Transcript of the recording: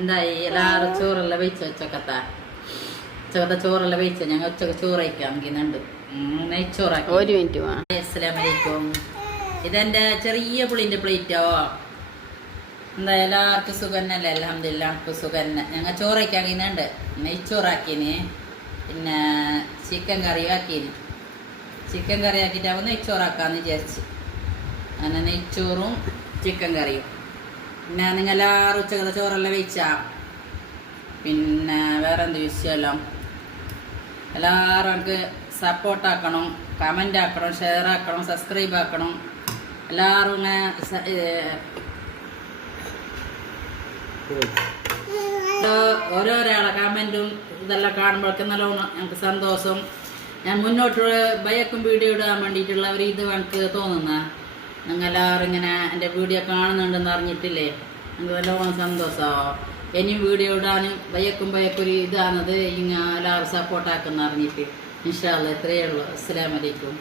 എന്തായി എല്ലാവരും ചോറെല്ലാം വെച്ച് ഉച്ചക്കത്ത ചോറെല്ലാം വെച്ച് ഞങ്ങൾ ഉച്ചക്ക് ചോറ് കഴിക്കാൻ ഇന്നുണ്ട് നെയ്ച്ചോറാക്കി. 1 മിനിറ്റ്. അസ്സലാമലൈക്കും. ഇതെന്റെ ചെറിയ പുളിന്റെ പ്ലേറ്റോ. എന്താ എല്ലാവർക്കും സുഖന്നല്ലേ? അൽഹംദുലില്ലാ സുഖന്നെ. ഞങ്ങൾ ചോറ് കഴിക്കാൻ ഇന്നുണ്ട്. നെയ്ച്ചോറാക്കിന്, പിന്നെ ചിക്കൻ കറി ആക്കിന്. ചിക്കൻ കറി ആക്കിയിട്ടാകുമ്പോൾ നെയ്ച്ചോറാക്കാന്ന് വിചാരിച്ച്. അങ്ങനെ നെയ്ച്ചോറും ചിക്കൻ കറിയും. പിന്നെ നിങ്ങളെല്ലാവരും ഉച്ചക്കത്തെ ചോറെല്ലാം വെച്ചാ. പിന്നെ വേറെ എന്ത് വിഷയമെല്ലാം എല്ലാവരും എനിക്ക് സപ്പോർട്ടാക്കണം, കമൻ്റ് ആക്കണം, ഷെയർ ആക്കണം, സബ്സ്ക്രൈബ് ആക്കണം. എല്ലാവരും ഇങ്ങനെ ഓരോരാളെ കമൻറ്റും ഇതെല്ലാം കാണുമ്പോഴൊക്കെ നല്ലോണം ഞങ്ങൾക്ക് സന്തോഷം. ഞാൻ മുന്നോട്ട് ബയക്കും വീഡിയോ ഇടാൻ വേണ്ടിയിട്ടുള്ള ഒരു ഇത് എനിക്ക് തോന്നുന്ന നിങ്ങളെല്ലാവരും ഇങ്ങനെ എൻ്റെ വീഡിയോ കാണുന്നുണ്ടെന്ന് അറിഞ്ഞിട്ടില്ലേ, എനിക്ക് നല്ലോണം സന്തോഷമാവോ. ഇനിയും വീഡിയോ ഇടാനും ബയക്കും ഒരു ഇതാണത് ഇങ്ങനെ എല്ലാവരും സപ്പോർട്ടാക്കുന്ന അറിഞ്ഞിട്ട്. ഇൻഷാ അല്ലാഹ് ഇത്രയേ ഉള്ളൂ. അസ്സലാമു അലൈക്കും.